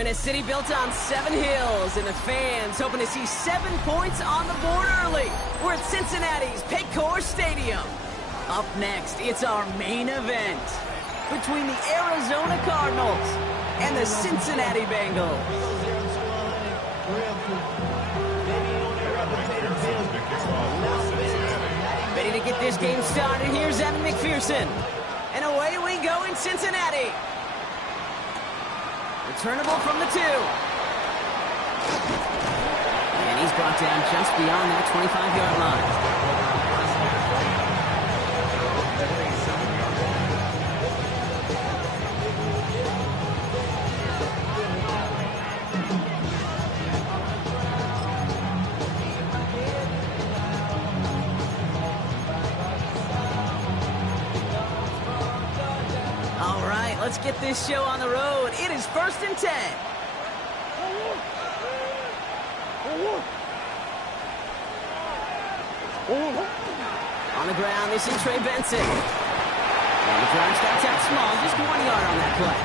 in a city built on 7 hills, and the fans hoping to see 7 points on the board early. We're at Cincinnati's Paycor Stadium. Up next, it's our main event between the Arizona Cardinals and the Cincinnati Bengals. Ready to get this game started. Here's Evan McPherson. And away we go in Cincinnati. Returnable from the 2. And he's brought down just beyond that 25-yard line. Let's get this show on the road. It is 1st and 10. On the ground, this is Trey Benson. And the drive starts out small, just 1 yard on that play.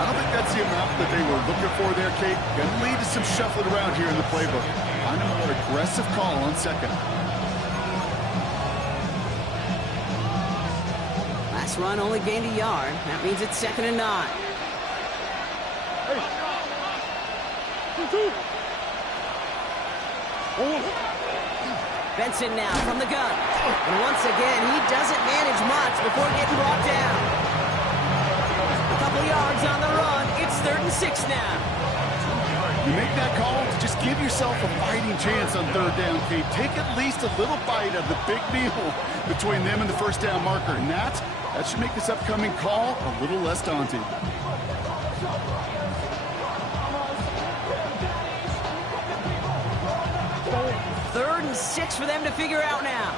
I don't think that's the amount that they were looking for there, Kate. Gonna lead to some shuffling around here in the playbook. Find a more aggressive call on second. Last run only gained a yard. That means it's 2nd and 9. Benson now from the gun. And once again, he doesn't manage much before getting brought down. A couple yards on the run. It's 3rd and 6 now. You make that call to just give yourself a fighting chance on 3rd down, Kate. Take at least a little bite of the big meal between them and the 1st down marker. And that should make this upcoming call a little less daunting. 3rd and 6 for them to figure out now.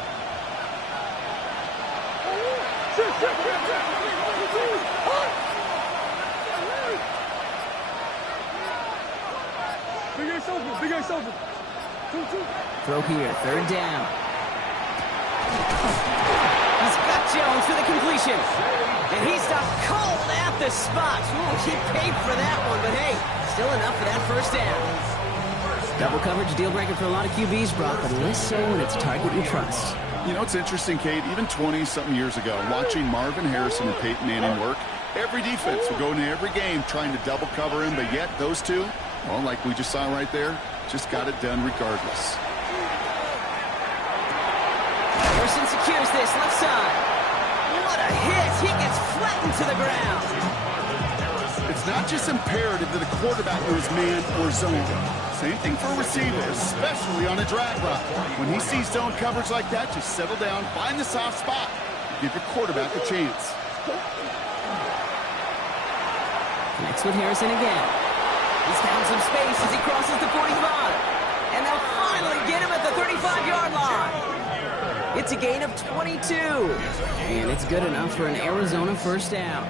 Throw here, 3rd down. He's got Jones for the completion. And he stopped cold at the spot. Ooh, he paid for that one, but hey, still enough for that 1st down. Double coverage deal breaker for a lot of QBs, Brock, but less so when it's target you trust. You know, it's interesting, Kate, even 20-something years ago, watching Marvin Harrison and Peyton Manning work, every defense would go into every game trying to double cover him, but yet those two, well, like we just saw right there, just got it done regardless. Harrison secures this left side. What a hit! He gets flattened to the ground. It's not just imperative that a quarterback knows man or zone. Same thing for a receiver, especially on a drag route. When he sees zone coverage like that, just settle down, find the soft spot, give your quarterback a chance. Next with Harrison again. He's found some space as he crosses the 45. And they'll finally get him at the 35-yard line. It's a gain of 22. And it's good enough for an Arizona 1st down.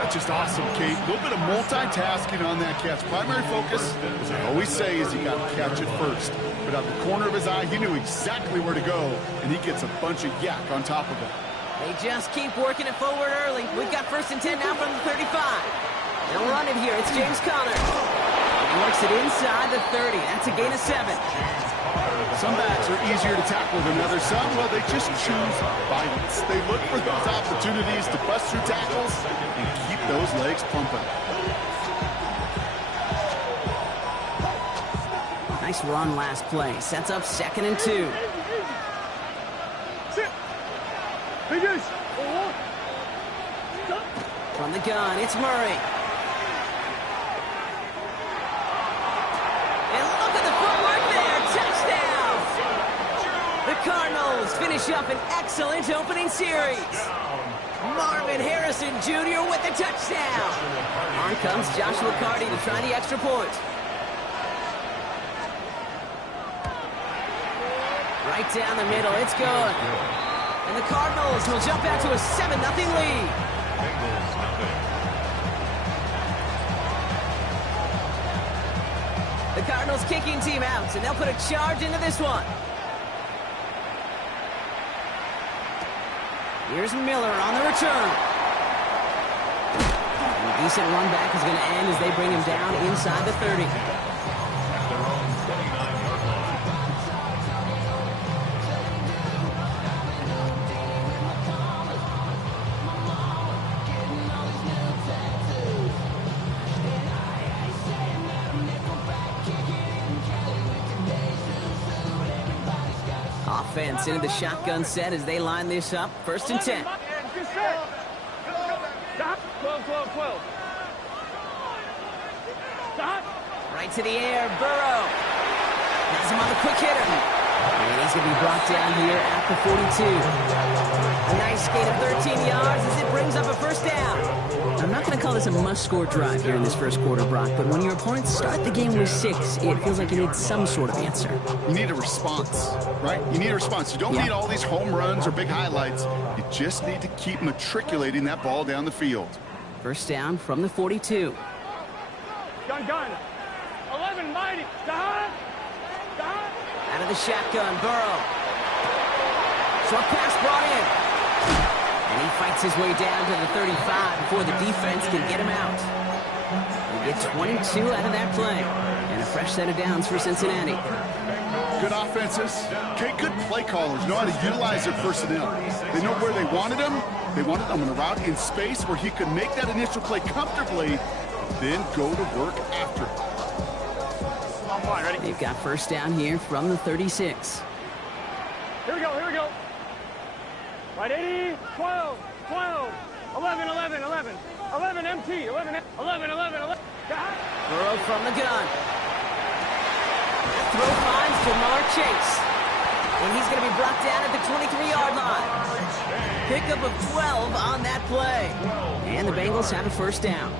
That's just awesome, Kate. A little bit of multitasking on that catch. Primary focus, as I always say, is he got to catch it first. But out the corner of his eye, he knew exactly where to go, and he gets a bunch of yak on top of it. They just keep working it forward early. We've got 1st and 10 now from the 35. They'll run it here. It's James Conner. He works it inside the 30. That's a gain of 7. Some backs are easier to tackle than others. Some, well, they just choose violence. They look for those opportunities to bust through tackles and keep those legs pumping. Nice run last play. Sets up 2nd and 2. From the gun, it's Murray. And look at the footwork there. Touchdown! The Cardinals finish up an excellent opening series. Marvin Harrison Jr. with the touchdown. On comes Joshua Carty to try the extra point. Right down the middle, it's good. And the Cardinals will jump out to a 7-0 lead. The Cardinals kicking team out, and they'll put a charge into this one. Here's Miller on the return. He Decent run back is going to end as they bring him down inside the 30. Offense into the shotgun set as they line this up. 1st and 10. 12. Right to the air, Burrow. Has him on the quick hitter. And he's going to be brought down here at the 42. A nice gain of 13 yards as it brings up a 1st down. I'm not going to call this a must-score drive here in this 1st quarter, Brock, but when your opponents start the game with 6, it feels like you need some sort of answer. You need a response, right? You need a response. You don't need all these home runs or big highlights. You just need to keep matriculating that ball down the field. 1st down from the 42. Gun. 11, mighty. Out of the shotgun, Burrow. Short pass brought in. And he fights his way down to the 35 before the defense can get him out. They get 22 out of that play. And a fresh set of downs for Cincinnati. Good offenses. Okay, good play callers know how to utilize their personnel. They know where they wanted him. They wanted him on a route in space where he could make that initial play comfortably, then go to work after it. Ready? They've got 1st down here from the 36. Here we go. Right, 80, 12, 11, MT, 11. Burrow from the gun. Throw finds Jamar Chase. And he's going to be brought down at the 23-yard line. Pickup of 12 on that play. And the Bengals have a 1st down.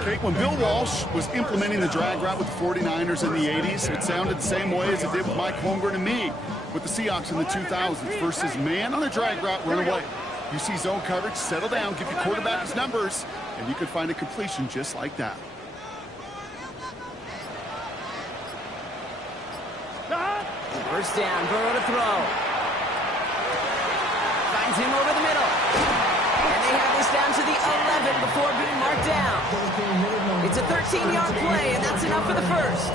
Okay, when Bill Walsh was implementing the drag route with the 49ers in the 80s, it sounded the same way as it did with Mike Holmgren and me with the Seahawks in the 2000s versus man on a drag route, run away. You see zone coverage, settle down, give your quarterback his numbers, and you could find a completion just like that. First down, Burrow to throw. Finds him over the middle. And they have this down to the 11 before being marked down. It's a 13-yard play, and that's enough for the 1st.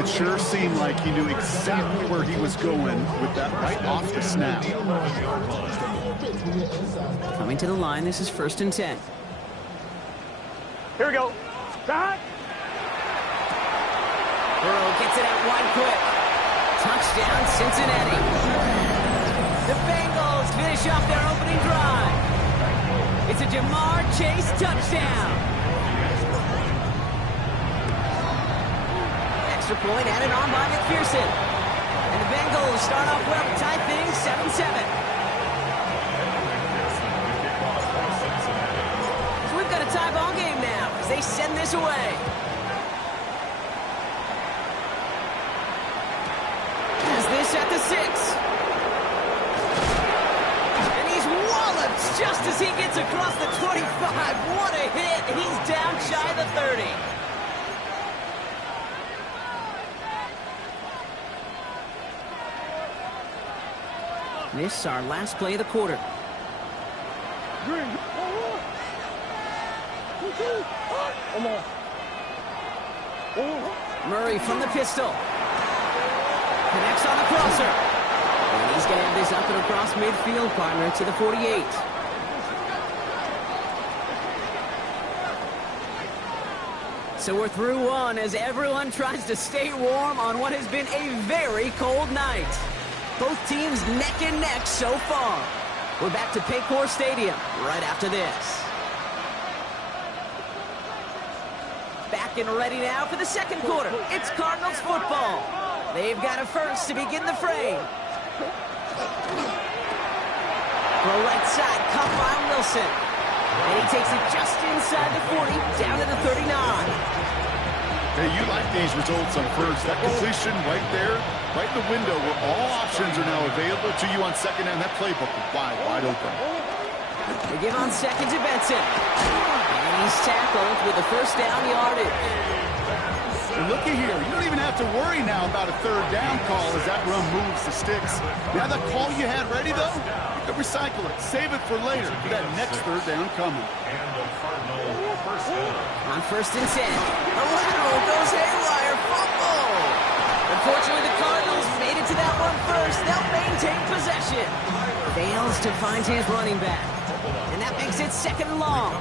It sure seemed like he knew exactly where he was going with that right off the snap. Coming to the line, this is 1st and 10. Here we go. Burrow gets it out wide quick. Touchdown, Cincinnati. The Bengals finish off their opening drive. It's a Jamar Chase touchdown. Extra point added on by McPherson. And the Bengals start off well to tie things 7-7. So we've got a tie ball game now as they send this away. This at the 6. And he's walloped just as he gets across the 25. What a hit. He's down shy of the 30. This is our last play of the quarter. Murray from the pistol. Connects on the crosser. And he's going to have this up and across midfield, partner, to the 48. So we're through one as everyone tries to stay warm on what has been a very cold night. Both teams neck and neck so far. We're back to Paycor Stadium right after this. Back and ready now for the 2nd quarter. It's Cardinals football. They've got a 1st to begin the frame. Throw right side, caught by Wilson. And he takes it just inside the 40, down to the 39. Hey, you like these results on 1st. That completion right there, right in the window where all options are now available to you on 2nd down. That playbook is wide open. They give on 2nd to Benson. And he's tackled with the 1st down yardage. And looky here, you don't even have to worry now about a third down call as that run moves the sticks. Now that call you had ready, though, you can recycle it. Save it for later for that next third down coming. On 1st and 10. The lateral goes haywire. Fumble. Unfortunately, the Cardinals made it to that one first. They'll maintain possession. Fails to find his running back. And that makes it 2nd and long.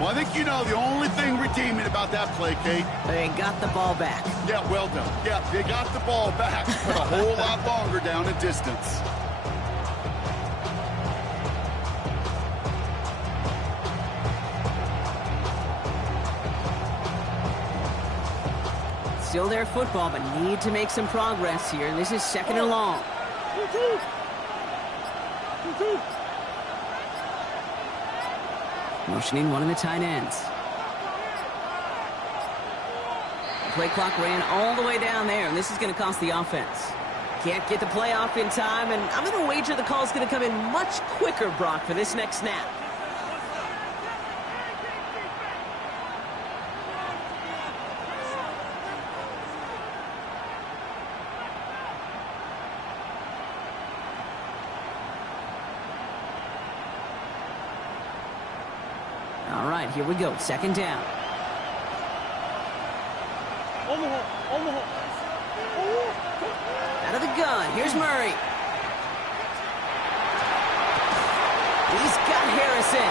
Well, I think you know the only thing redeeming about that play, Kate. They got the ball back. Yeah, well done. Yeah, they got the ball back, but a whole lot longer down in distance. Still their football, but need to make some progress here. And this is 2nd and long. Motioning one of the tight ends. The play clock ran all the way down there, and this is going to cost the offense. Can't get the play off in time, and I'm going to wager the call is going to come in much quicker, Brock, for this next snap. All right, here we go. 2nd down. Out of the gun. Here's Murray. He's got Harrison.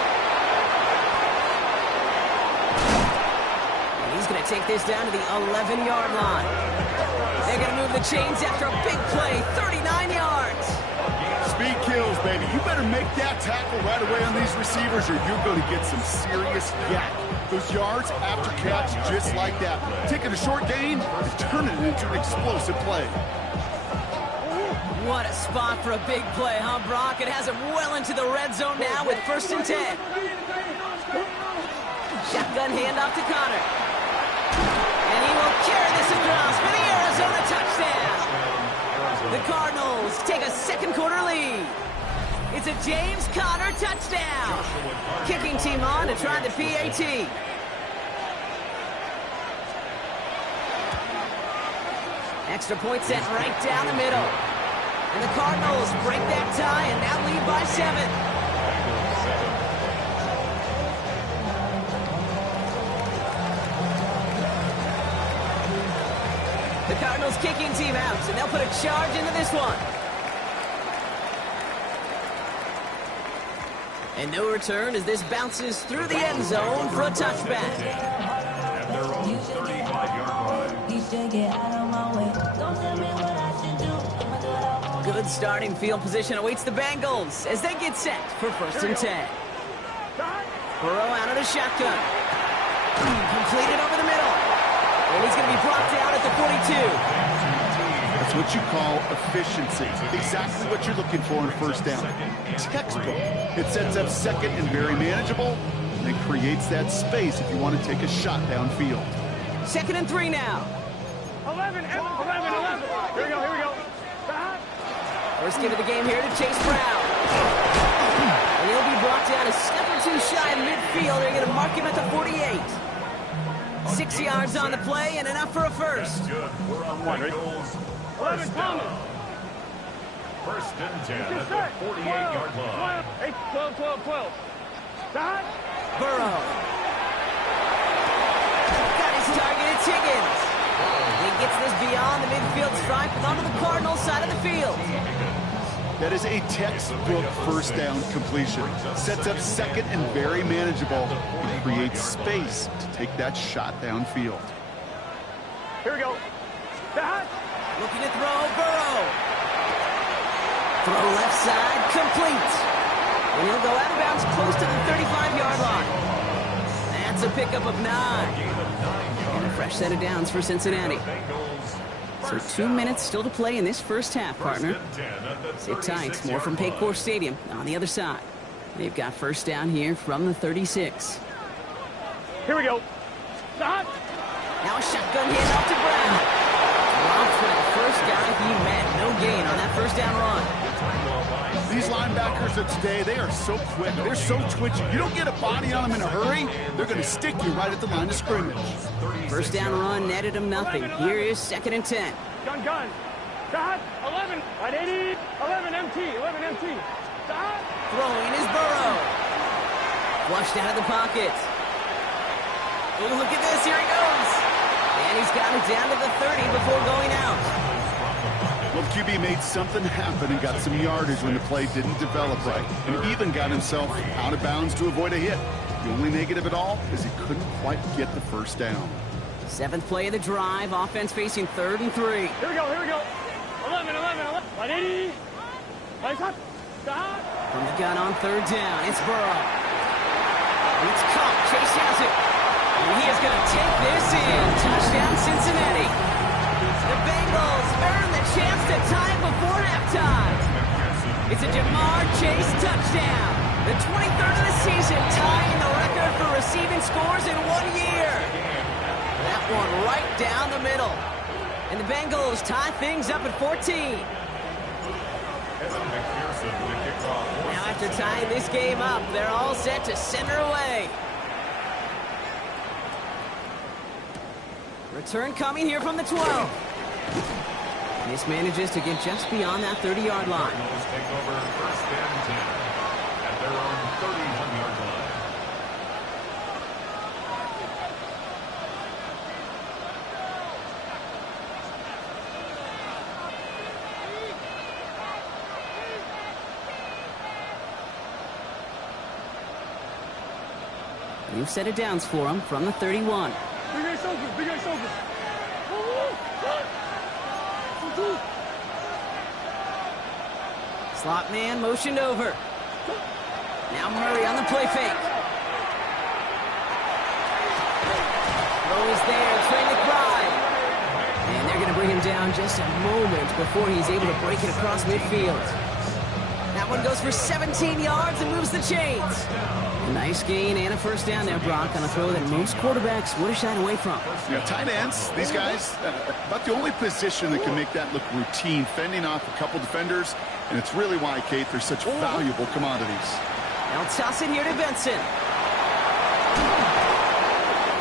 And he's going to take this down to the 11-yard line. They're going to move the chains after a big play. 39 yards. Speed kills, baby. You better make that tackle right away on these receivers or you're going to get some serious yak. Those yards after catch just like that. Taking a short gain and turning it into an explosive play. What a spot for a big play, huh, Brock? It has him well into the red zone now with 1st and 10. Shotgun handoff to Connor. And he will carry this across for the Arizona touchdown. The Cardinals take a 2nd quarter lead. It's a James Conner touchdown. Kicking team on to try the PAT. Extra point set right down the middle. And the Cardinals break that tie and now lead by 7. The Cardinals kicking team out, and they'll put a charge into this one. And no return as this bounces through the end zone for a touchback. Good starting field position awaits the Bengals as they get set for 1st and 10. Burrow out of the shotgun. Completed over the middle. And he's going to be brought down at the 42. That's what you call efficiency. Exactly what you're looking for in 1st down. Textbook. It sets up 2nd and very manageable, and it creates that space if you want to take a shot downfield. 2nd and 3 now. 11. Here we go. First give of the game here to Chase Brown. And he'll be brought down a step or two shy of midfield. They're going to mark him at the 48. 6 yards on the play and enough for a first. 11 coming. 1st and 10 at the 48-yard line. 12. Stop. Burrow. Got his target, it's Higgins. He gets this beyond the midfield stripe and onto the Cardinals side of the field. That is a textbook 1st down completion. Sets up 2nd and very manageable. It creates space to take that shot downfield. Here we go. Stop. Looking to throw, Burrow. Throw left side, complete. And he'll go out of bounds close to the 35-yard line. That's a pickup of 9. And a fresh set of downs for Cincinnati. So 2 minutes still to play in this 1st half, partner. Sit tight, more from Paycor Stadium on the other side. They've got 1st down here from the 36. Here we go. Stop. Now a shotgun handoff to Brown. Dropped for the first guy he met. No gain on that 1st down run. These linebackers of today, they are so quick. They're so twitchy. You don't get a body on them in a hurry, they're going to stick you right at the line of scrimmage. First down run netted him nothing. Here is 2nd and 10. Gun. Stop. 11. At 80. 11 MT. 11 MT. Stop. Throwing is Burrow. Flushed out of the pocket. Oh, look at this. Here he goes. And he's got it down to the 30 before going out. Well, QB made something happen and got some yardage when the play didn't develop right, and even got himself out of bounds to avoid a hit. The only negative at all is he couldn't quite get the first down. 7th play of the drive. Offense facing 3rd and 3. Here we go. 11. At 80. Lights up. Stop. From the gun on 3rd down. It's Burrow. It's caught. Chase has it. And he is going to take this in. Touchdown, Cincinnati. The Bengals earn the chance to tie before halftime. It's a Jamar Chase touchdown. The 23rd of the season, tying the record for receiving scores in 1 year. That one right down the middle. And the Bengals tie things up at 14. Now after tying this game up, they're all set to center away. Return coming here from the 12. Mismanages to get just beyond that 30-yard line. Take over 1st and 10 at their own 31-yard line. New set of downs for him from the 31. Big guy soldiers. Slot man motioned over. Now Murray on the play fake. Throw is there. Trey McBride. And they're going to bring him down just a moment before he's able to break it across midfield. That one goes for 17 yards and moves the chains. A nice gain and a first down there, Brock, on a throw that most quarterbacks would have shied away from. Yeah, tight ends, these guys, about the only position that can make that look routine, fending off a couple defenders, and it's really why, Kate, they're such valuable commodities. Now toss it here to Benson.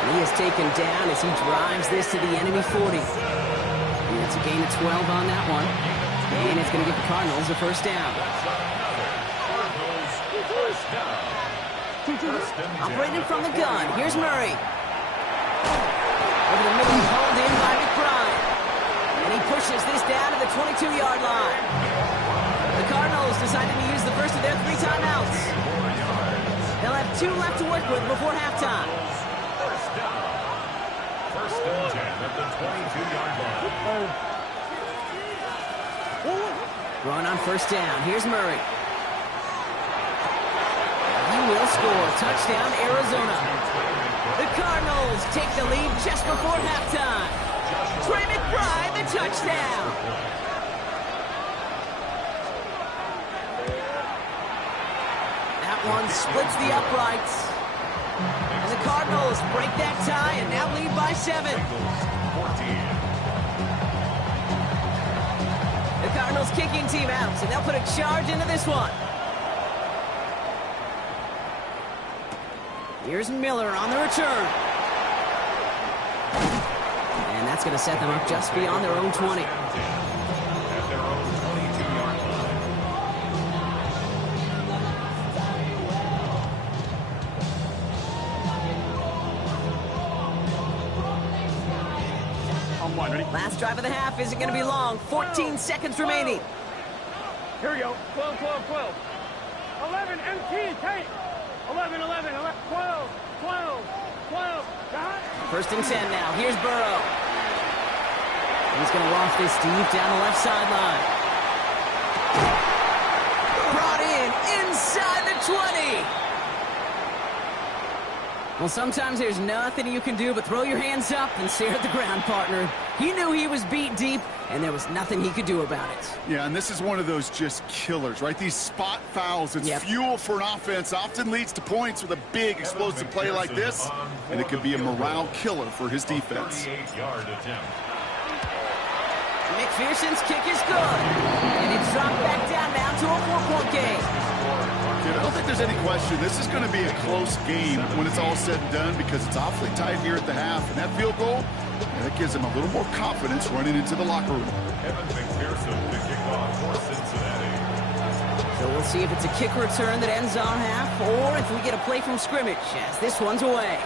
And he is taken down as he drives this to the enemy 40. And it's a gain of 12 on that one. And it's going to give the Cardinals a first down. Operating from the gun. Here's Murray. Over the middle, hauled in by McBride. And he pushes this down to the 22-yard line. The Cardinals decided to use the first of their 3 timeouts. They'll have 2 left to work with before halftime. First and 10 at the 22-yard line. Throwing on first down. Here's Murray. He will score. Touchdown, Arizona. The Cardinals take the lead just before halftime. Trey McBride, the touchdown. That one splits the uprights. And the Cardinals break that tie and now lead by 7. The Cardinals kicking team out, so they'll put a charge into this one. Here's Miller on the return. And that's going to set them up just beyond their own 20. At their own 22-yard line. On 1, ready? Last drive of the half isn't going to be long. 14 seconds remaining. Here we go. 12. 11 MT, Tate. 11, 12. Got it. First and 10 now. Here's Burrow. He's going to loft this deep down the left sideline. Brought in inside the 20. Well, sometimes there's nothing you can do but throw your hands up and stare at the ground, partner. He knew he was beat deep, and there was nothing he could do about it. Yeah, and this is one of those just killers, right? These spot fouls, it's fuel for an offense, often leads to points with a big explosive play like this, and it could be a morale killer for his defense. 38-yard attempt. McPherson's kick is good, and it's dropped back down now to a 4-point game. don't think there's any question this is going to be a close game when it's all said and done because it's awfully tight here at the half. And that field goal, that gives them a little more confidence running into the locker room. Evan McPherson to kick off for Cincinnati. So we'll see if it's a kick return that ends our half or if we get a play from scrimmage as this one's away.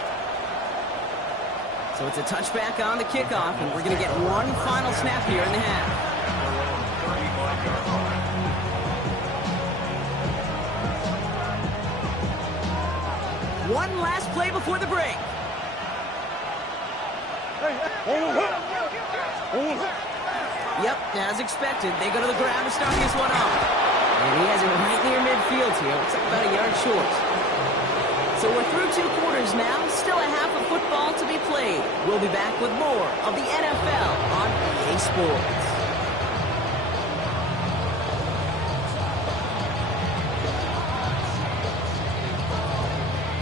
So it's a touchback on the kickoff, and we're going to get one final snap here in the half. One last play before the break. Yep, as expected, they go to the ground to start this one off. And he has it right near midfield here. Looks like about a yard short. So we're through 2 quarters now. Still a half of football to be played. We'll be back with more of the NFL on EA Sports.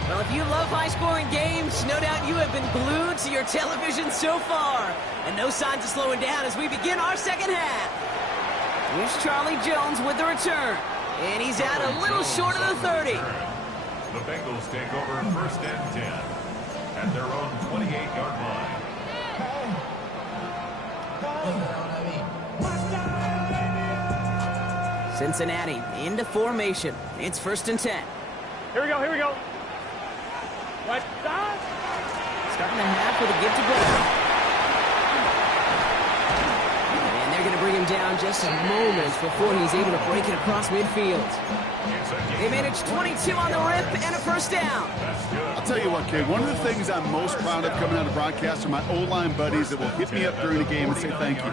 Well, if you love high-scoring games, no doubt you have been glued to your television so far. And no signs of slowing down as we begin our second half. Here's Charlie Jones with the return. And he's out a little short of the 30. The Bengals take over 1st and 10 at their own 28-yard line. Cincinnati into formation. It's 1st and 10. Here we go, here we go. Right side. Starting the half with a give to Brown. And they're going to bring him down just moments before he's able to break it across midfield. They managed 22 on the rip and a 1st down. I'll tell you what, Kay, one of the things I'm most proud of coming out of broadcast are my O-line buddies that will hit me up during the game and say thank you.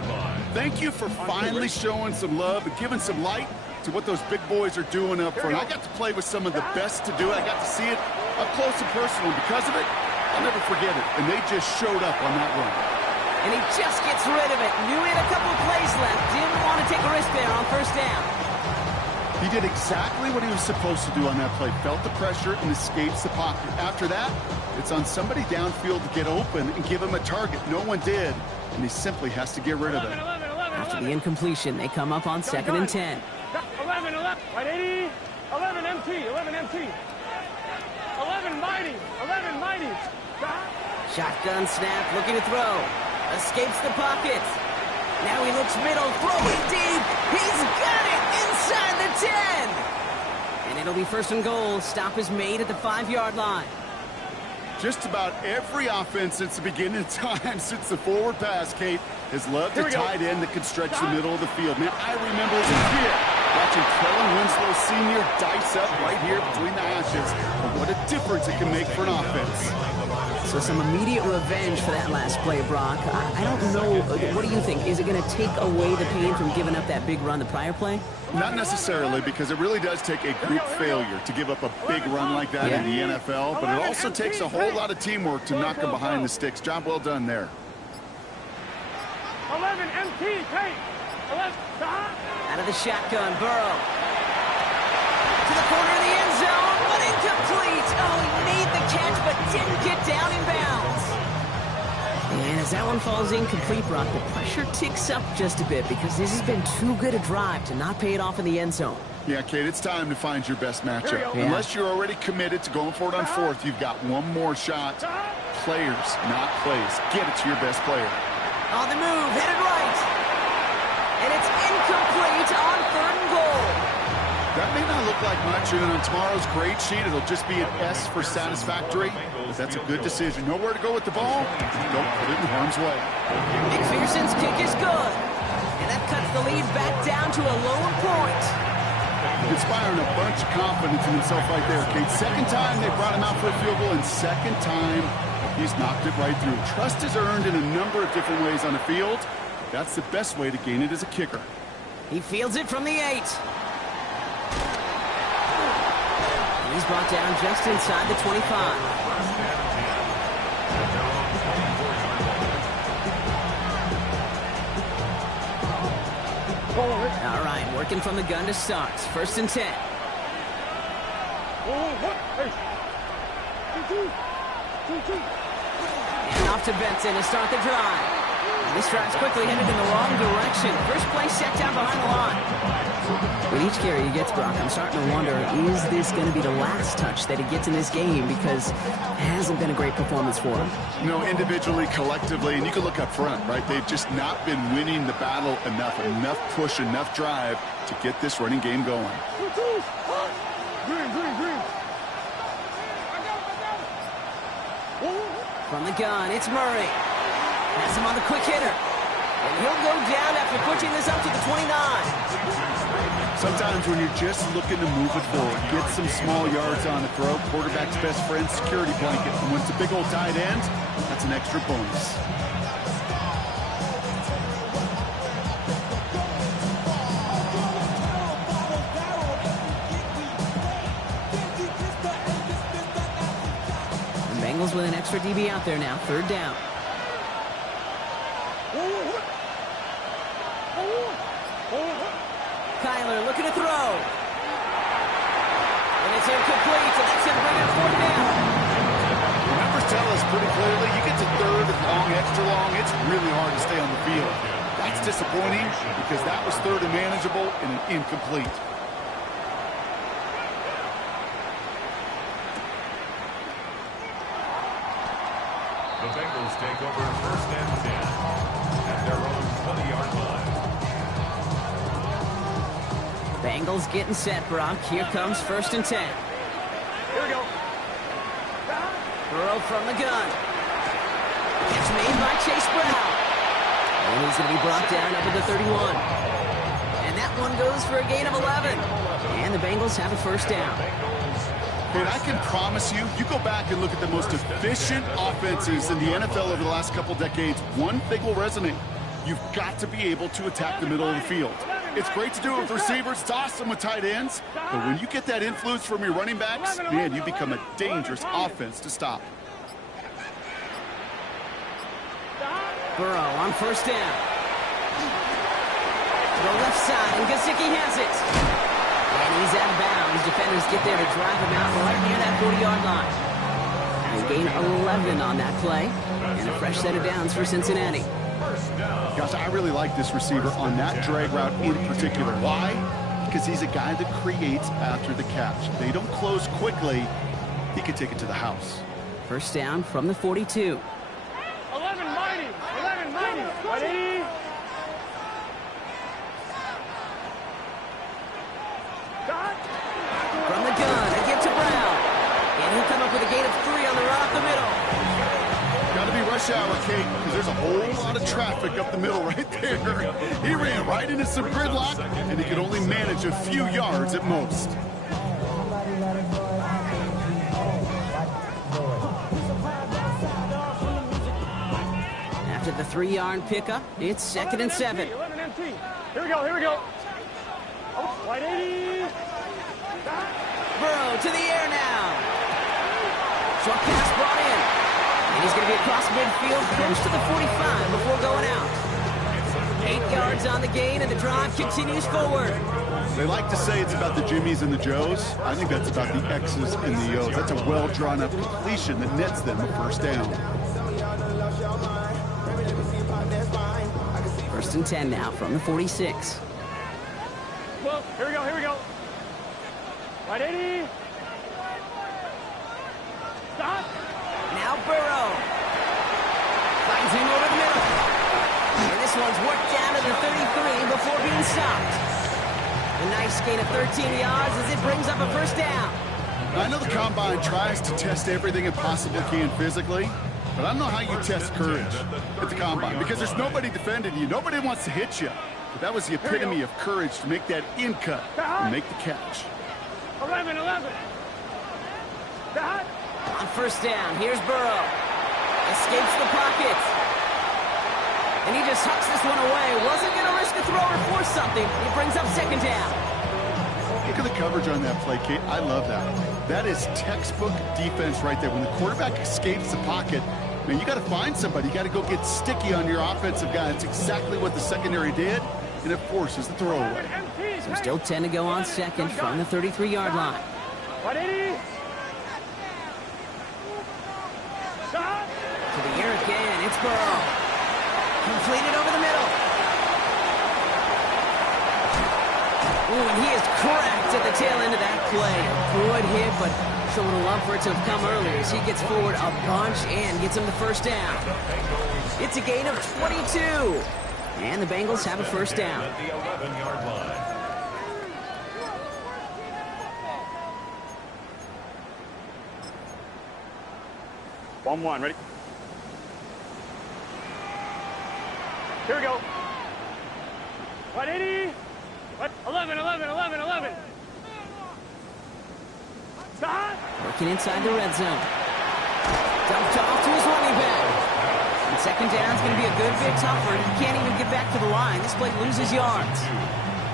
Thank you for finally showing some love and giving some light to what those big boys are doing up front. I got to play with some of the best to do it. I got to see it up close and personal. Because of it, I'll never forget it. And they just showed up on that run. And he just gets rid of it. Knew he had a couple plays left. Didn't want to take a risk there on 1st down. He did exactly what he was supposed to do on that play. Felt the pressure and escapes the pocket. After that, it's on somebody downfield to get open and give him a target. No one did, and he simply has to get rid of it. After the incompletion, they come up on 2nd and 10. 11, right 80, 11 MT, 11 MT. 11 mighty, 11 mighty. Shotgun snap, looking to throw. Escapes the pocket. Now he looks middle, throwing deep. He's got it inside the 10. And it'll be 1st and goal. Stop is made at the 5-yard line. Just about every offense since the beginning of time, since the forward pass, Kate, has loved a tight end that can stretch the middle of the field. Man, I remember as a kid watching Kellen Winslow Sr. dice up right here between the hashes. And what a difference it can make for an offense. So some immediate revenge for that last play, Brock. I don't know. What do you think? Is it going to take away the pain from giving up that big run the prior play? Not necessarily, because it really does take a group failure to give up a big run like that in the NFL. But it also takes a whole lot of teamwork to knock them behind the sticks. Job well done there. 11 MT, Kate. 11, out of the shotgun, Burrow. To the corner of the end zone, but incomplete. Oh, he made the catch, but didn't get down in bounds. And as that one falls incomplete, Brock, the pressure ticks up just a bit because this has been too good a drive to not pay it off in the end zone. Yeah, Kate, it's time to find your best matchup. Yeah. Unless you're already committed to going for it on 4th, you've got one more shot. Players, not plays. Get it to your best player. On the move, headed right. And it's incomplete on 3rd and goal. That may not look like much, and on tomorrow's grade sheet, it'll just be an S for satisfactory. But that's a good decision. Nowhere to go with the ball. Don't put it in harm's way. McPherson's kick is good. And that cuts the lead back down to a lone point. Inspiring a bunch of confidence in himself right there, Kate. 2nd time they brought him out for a field goal, and 2nd time he's knocked it right through. Trust is earned in a number of different ways on the field. That's the best way to gain it as a kicker. He fields it from the 8. He's brought down just inside the 25. All right, working from the gun to start. 1st and 10. And off to Benson to start the drive. This drive's quickly headed in the wrong direction. First play set down behind the line. With each carry he gets, Brock, I'm starting to wonder, is this going to be the last touch that he gets in this game? Because it hasn't been a great performance for him. No, individually, collectively, and you can look up front, right? They've just not been winning the battle enough push, enough drive to get this running game going. Green. From the gun, it's Murray. Pass him on the quick hitter. And he'll go down after pushing this up to the 29. Sometimes when you're just looking to move it forward, get some small yards on the throw, quarterback's best friend, security blanket. And when it's a big old tight end, that's an extra bonus. The Bengals with an extra DB out there now, third down. Kyler looking to throw. And it's incomplete, so that's him bringing up fourth down. The numbers tell us pretty clearly, you get to third and long, extra long, it's really hard to stay on the field. That's disappointing because that was third and manageable and an incomplete. The Bengals take over first and 10 at their own 20-yard line. Bengals getting set, Brock. Here comes first and 10. Here we go. Burrow from the gun. It's made by Chase Brown. And he's going to be brought down up at the 31. And that one goes for a gain of 11. And the Bengals have a first down. And I can promise you, you go back and look at the most efficient offenses in the NFL over the last couple decades, one thing will resonate. You've got to be able to attack the middle of the field. It's great to do it with receivers. It's awesome with tight ends. But when you get that influence from your running backs, man, you become a dangerous offense to stop. Burrow on first down. To the left side, and Gesicki has it. And he's out of bounds. Defenders get there to drive him out right near that 40-yard line. They gain 11 on that play. And a fresh set of downs for Cincinnati. Gosh, I really like this receiver on that drag route in particular. Why? Because he's a guy that creates after the catch. If they don't close quickly, he could take it to the house. First down from the 42. 11 mighty. Ready? From the gun, they get to Brown. And he'll come up with a gain of 3 on the run up the middle. Got to be rush hour, Kate, because there's a whole lot of traffic up the middle right there. He ran right into some gridlock, and he could only manage a few yards at most. After the 3-yard pickup, it's second and 7. 11 MT. Here we go. Oh, wide 80. Burrow to the air now. Short pass brought in. And he's going to be across midfield, close to the 45 before going out. 8 yards on the gain, and the drive continues forward. They like to say it's about the Jimmies and the Joes. I think that's about the X's and the O's. That's a well-drawn-up completion that nets them a first down. First and 10 now from the 46. Well, here we go. Wide 80. Stop. Now Burrow finds him over the middle. And this one's worked down to the 33 before being stopped. A nice gain of 13 yards as it brings up a first down. I know the Combine tries to test everything it possibly can physically, but I don't know how you test courage at the Combine because there's nobody defending you. Nobody wants to hit you. But that was the epitome of courage to make that in cut and make the catch. 11. On first down, here's Burrow. Escapes the pocket. And he just hucks this one away. Wasn't going to risk a throw or force something. He brings up second down. Look at the coverage on that play, Kate. I love that. That is textbook defense right there. When the quarterback escapes the pocket, man, you got to find somebody. You got to go get sticky on your offensive guy. That's exactly what the secondary did, and it forces the throwaway. So still 10 to go on second from the 33-yard line. 180. To the air again. It's Burrow. Completed over the middle. Ooh, and he is cracked at the tail end of that play. Good hit, but sure would have loved for it to have come earlier as he gets forward a bunch and gets him the first down. It's a gain of 22. And the Bengals have a first down. At the 11-yard line. One, ready? Here we go. 180. 11. Stop. Working inside the red zone. Dumped off to his running back. And second down is going to be a good bit tougher. He can't even get back to the line. This play loses yards.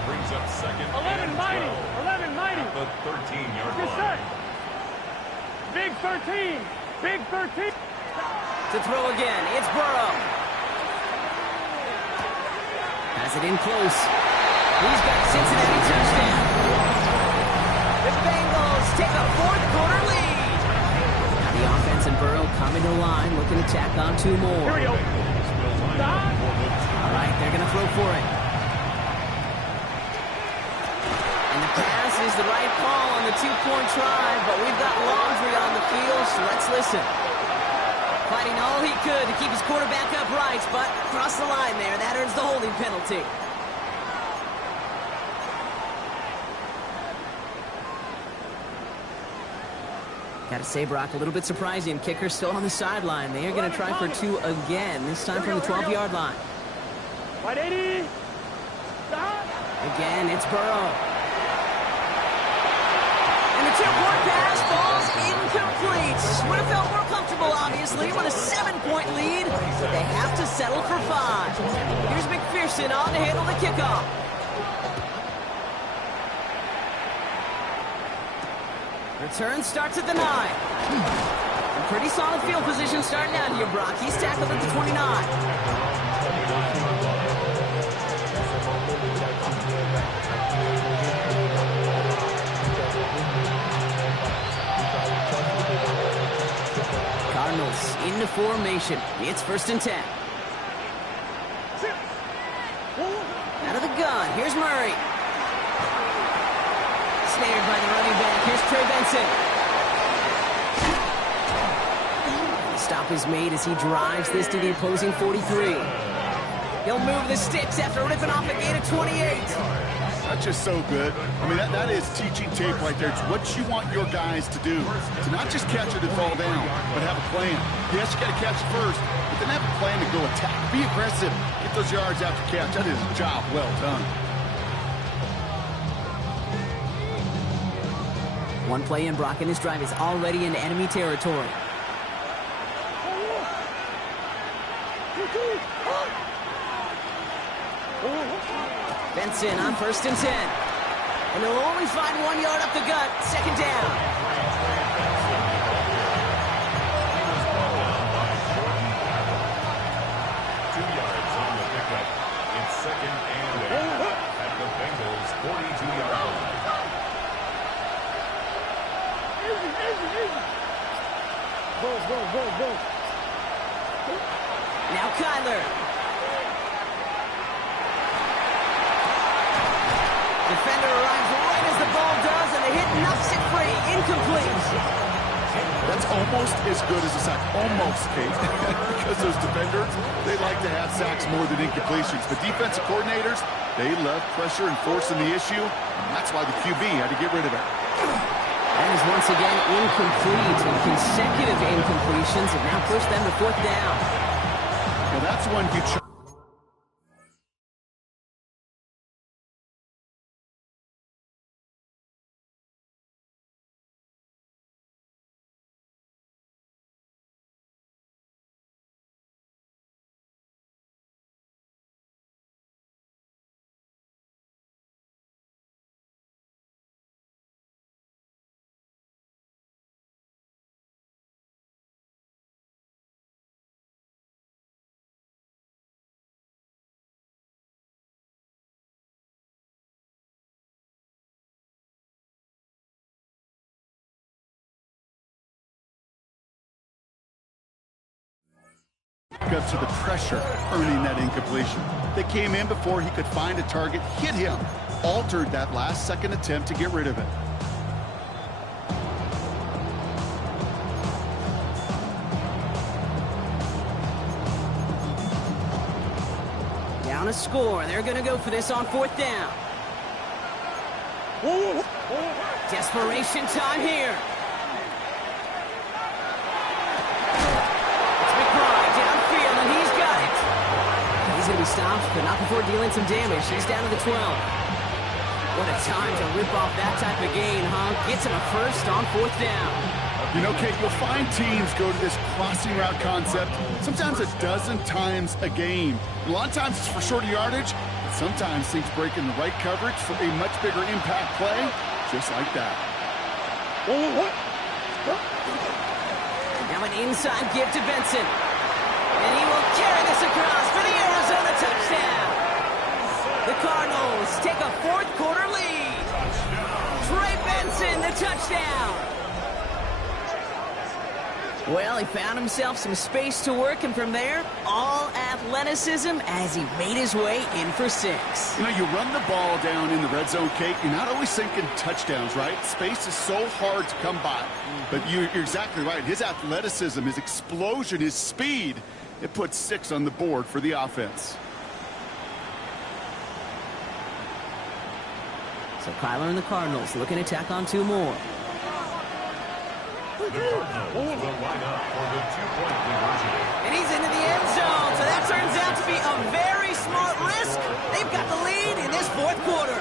Brings up second 11 and mighty. 12 11 mighty. at the 13-yard Get line. set. Big 13. Big 13. To throw again, it's Burrow. Has it in close. He's got a Cincinnati touchdown. The Bengals take a fourth-quarter lead. Now the offense and Burrow coming to the line, looking to tack on two more. Here we go. Stop. All right, they're going to throw for it. And the pass is the right call on the two-point try, but we've got Laundry on the field, so let's listen. Fighting all he could to keep his quarterback upright, but across the line there, that earns the holding penalty. Got to say, Brock, a little bit surprising. Kicker still on the sideline. They are going to try for two again, this time from the 12-yard line. 180. Stop. Again, it's Burrow. And the two-point pass falls incomplete. Would have felt more comfortable, obviously, with a 7-point lead, but they have to settle for 5. Here's McPherson on to handle the kickoff. Return starts at the 9. A pretty solid field position starting out here, Brock. He's tackled at the 29. Cardinals into formation. It's 1st and 10. Out of the gun. Here's Murray. Snared by the running back. Here's Trey Benson. The stop is made as he drives this to the opposing 43. He'll move the sticks after ripping off a gain of 28. That's just so good. I mean, that is teaching tape right there. It's what you want your guys to do. To not just catch it and fall down, but have a plan. Yes, you got to catch it first, but then have a plan to go attack. Be aggressive. Get those yards after catch. That is a job well done. One play in, Brock, and his drive is already in enemy territory. Benson on 1st and 10. And they'll only find 1 yard up the gut. Second down. 2 yards on the pickup. It's 2nd and 8 at the Bengals' 42-yard line. Go. Now Kyler. Defender arrives right as the ball does, and the hit knocks it free. Incomplete. That's almost as good as a sack. Almost, Kate. Because those defenders, they like to have sacks more than incompletions. But defensive coordinators, they love pressure and forcing the issue. And that's why the QB had to get rid of it. That is once again incomplete. And consecutive incompletions have now pushed them to 4th down. Well, that's one you up to the pressure, earning that incompletion. They came in before he could find a target, hit him, altered that last-second attempt to get rid of it. Down a score. They're going to go for this on 4th down. Desperation time here. It's McBride downfield, and he's got it. He's going to be stopped, but not before dealing some damage. He's down to the 12. What a time to rip off that type of gain, huh? Gets him a first on 4th down. You know, Kate, you'll find teams go to this crossing route concept sometimes a dozen times a game. And a lot of times it's for shorter yardage, but sometimes things break in the right coverage for a much bigger impact play, just like that. Now an inside give to Benson. And he will carry this across for the Arizona touchdown. The Cardinals take a 4th quarter lead. Trey Benson, the touchdown. Well, he found himself some space to work, and from there, all athleticism as he made his way in for 6. You know, you run the ball down in the red zone, Kate, you're not always thinking touchdowns, right? Space is so hard to come by. But you're exactly right. His athleticism, his explosion, his speed, it puts 6 on the board for the offense. So Kyler and the Cardinals looking to tack on 2 more. The Cardinals will line up for the 2-point conversion. And he's into the end zone, so that turns out to be a very smart risk. They've got the lead in this 4th quarter.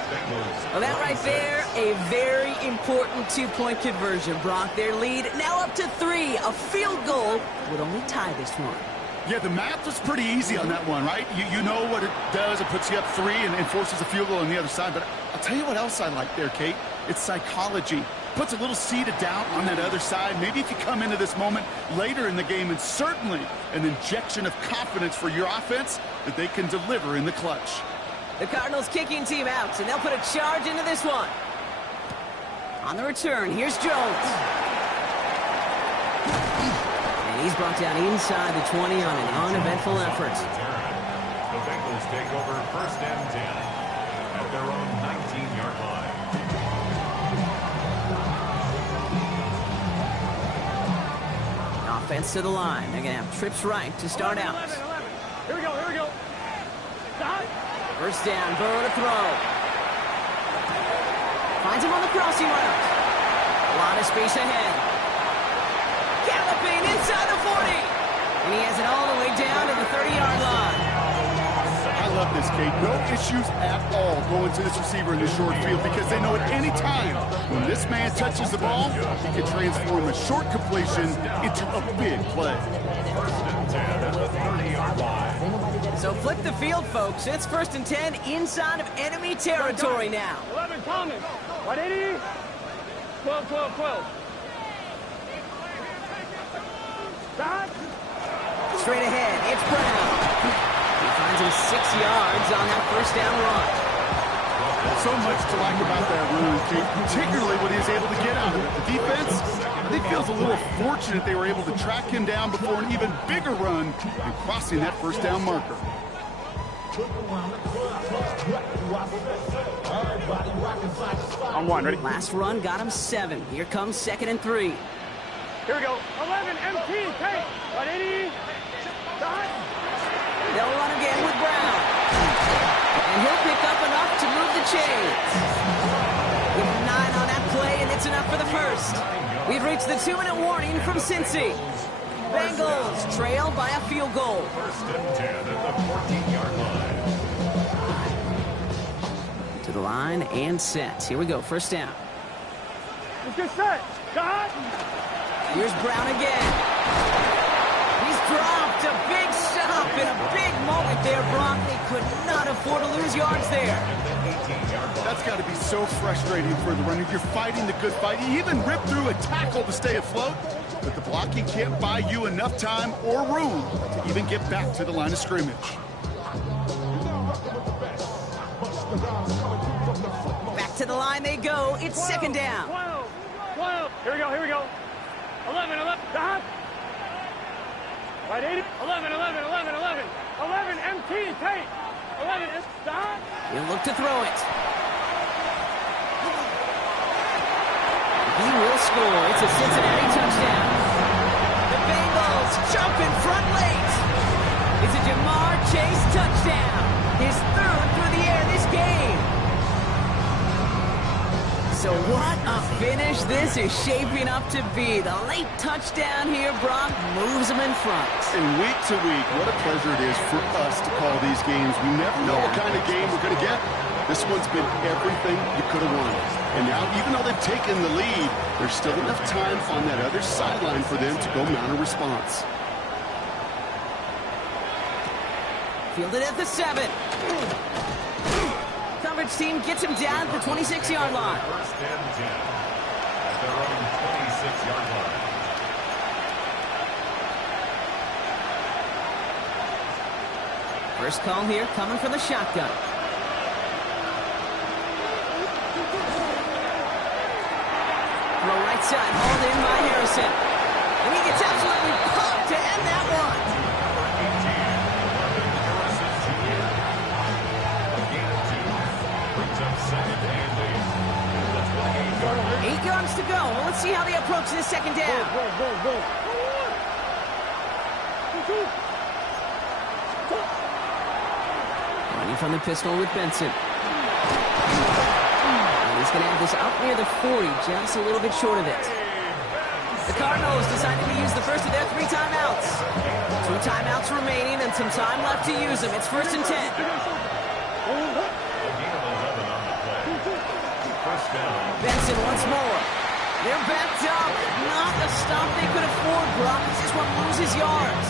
Well, that right there, a very important 2-point conversion. Brock, their lead now up to 3. A field goal would only tie this one. Yeah, the math was pretty easy on that one, right? You know what it does. It puts you up 3 and forces a field goal on the other side. But I'll tell you what else I like there, Kate. It's psychology. Puts a little seed of doubt on that other side. Maybe if you come into this moment later in the game, and certainly an injection of confidence for your offense that they can deliver in the clutch. The Cardinals kicking team out, and they'll put a charge into this one. On the return, here's Jones. And he's brought down inside the 20 on an uneventful effort. The Bengals take over 1st and 10 at their own 19-yard line. Offense to the line. They're going to have trips right to start 11, out. 11. Here we go, here we go. Stop. 1st down, Burrow to throw. Finds him on the crossing route. A lot of space ahead. Galloping inside the 40. And he has it all the way down to the 30-yard line. I love this, Kate. No issues at all going to this receiver in the short field because they know at any time when this man touches the ball, he can transform a short completion into a big play. 1st and 10 at the 30-yard line. So flip the field, folks. It's 1st and 10 inside of enemy territory now. 11 Thomas. 180. 12, 12, 12. Stop. Straight ahead, it's Brown. He finds him 6 yards on that 1st down run. So much to like about that run, Kate, particularly what he was able to get out of it. The defense, I think, feels a little fortunate they were able to track him down before an even bigger run and crossing that 1st down marker. On 1, ready? Last run got him 7. Here comes 2nd and 3. Here we go. 11 MT. Take. 180. Stop. They'll run again with Brown. And he'll pick up enough to move the chains. Give him 9 on that play, and it's enough for the 1st. We've reached the 2-minute warning from Cincy. Bengals trail by a field goal. 1st and 10 at the 14-yard line. To the line and set. Here we go, 1st down. Let's get set. Stop. Here's Brown again. He's dropped a big stop in a big moment there, Brock. They could not afford to lose yards there. That's got to be so frustrating for the runner. You're fighting the good fight. You even rip through a tackle to stay afloat, but the blocking can't buy you enough time or room to even get back to the line of scrimmage. Back to the line they go. It's 2nd down. 12. Here we go, here we go. 11, 11. Stop. Right 80. 11, 11, 11, 11. 11, MT, tight. 11, stop. He'll look to throw it. He will score. It's a Cincinnati touchdown. The Bengals jump in front late. It's a Jamar Chase touchdown. His third through the air this game. So what a finish this is shaping up to be. The late touchdown here, Brock, moves them in front. And week to week, what a pleasure it is for us to call these games. We never know what kind of game we're going to get. This one's been everything you could have wanted. And now, even though they've taken the lead, there's still enough time on that other sideline for them to go mount a response. Fielded at the 7. Coverage team gets him down at the 26-yard line. First and 10 at their own 26-yard line. First call here coming from the shotgun. Throw right side, hauled in by Harrison. And he gets absolutely pumped to end that one. Brings up second and 8. 8 yards to go. Well, let's see how they approach this second down. Go. Running from the pistol with Benson. And he's going to have this up near the 40, just a little bit short of it. The Cardinals decided to use the first of their 3 timeouts. 2 timeouts remaining and some time left to use them. It's 1st and 10. Benson once more. They're backed up. Not a stop they could afford, Brock. This is what loses yards.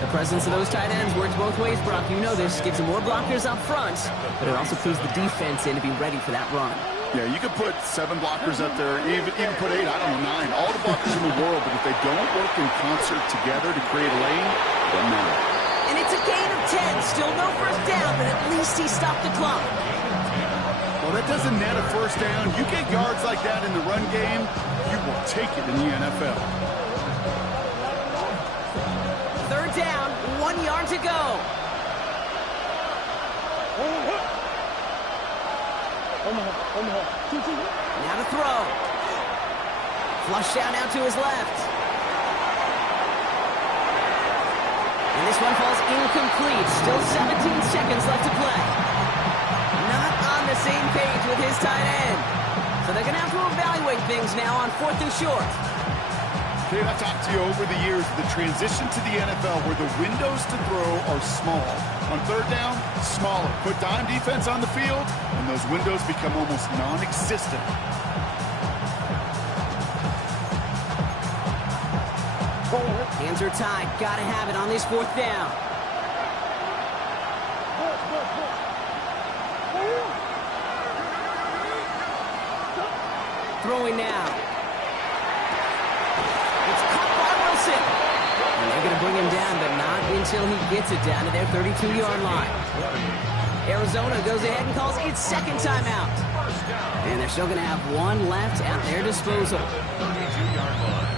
The presence of those tight ends works both ways, Brock. You know this. Gives them more blockers up front, but it also clues the defense in to be ready for that run. Yeah, you could put 7 blockers up there, even put 8, I don't know, 9. All the blockers in the world, but if they don't work in concert together to create a lane, it doesn't matter. And it's a gain of 10. Still no first down, but at least he stopped the clock. Well, that doesn't net a first down. You get yards like that in the run game, you will take it in the NFL. 3rd down, 1 yard to go. Now to throw. Flush down out to his left. And this one falls incomplete. Still 17 seconds left to play. Not on the same page with his tight end. So they're going to have to evaluate things now on 4th and short. Okay, I've talked to you over the years, the transition to the NFL where the windows to throw are small. On 3rd down, smaller. Put dime defense on the field, and those windows become almost non-existent. Hands are tied. Got to have it on this 4th down. Throwing now. It's caught by Wilson. And they're going to bring him down, but not until he gets it down to their 32-yard line. Arizona goes ahead and calls its 2nd timeout. And they're still going to have 1 left at their disposal. 32-yard line.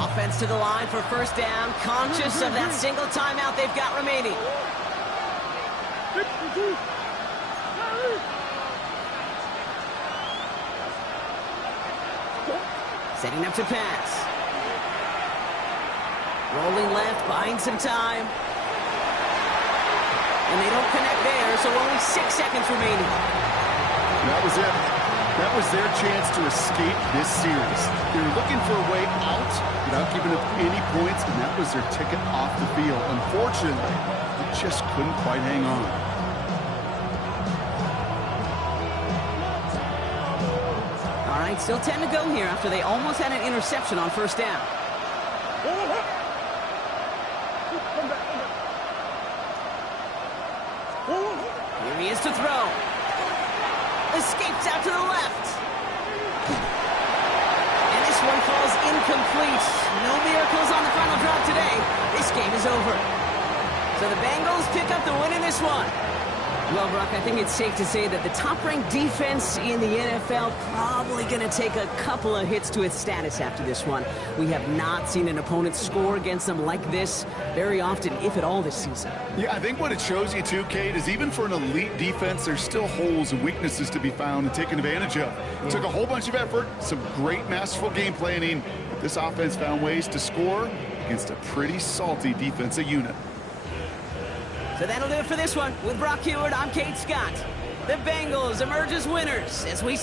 Offense to the line for first down, conscious of that single timeout they've got remaining. Setting up to pass. Rolling left, buying some time. And they don't connect there, so only 6 seconds remaining. That was it. That was their chance to escape this series. They were looking for a way out without giving up any points, and that was their ticket off the field. Unfortunately, they just couldn't quite hang on. All right, still 10 to go here after they almost had an interception on first down. Here he is to throw. Escapes out to the left. And this one falls incomplete. No miracles on the final drive today. This game is over. So the Bengals pick up the win in this one. Well, Brock, I think it's safe to say that the top-ranked defense in the NFL probably going to take a couple of hits to its status after this one. We have not seen an opponent score against them like this very often, if at all, this season. Yeah, I think what it shows you, too, Kate, is even for an elite defense, there's still holes and weaknesses to be found and taken advantage of. It took a whole bunch of effort, some great masterful game planning. This offense found ways to score against a pretty salty defensive unit. So that'll do it for this one. With Brock Heward, I'm Kate Scott. The Bengals emerge as winners as we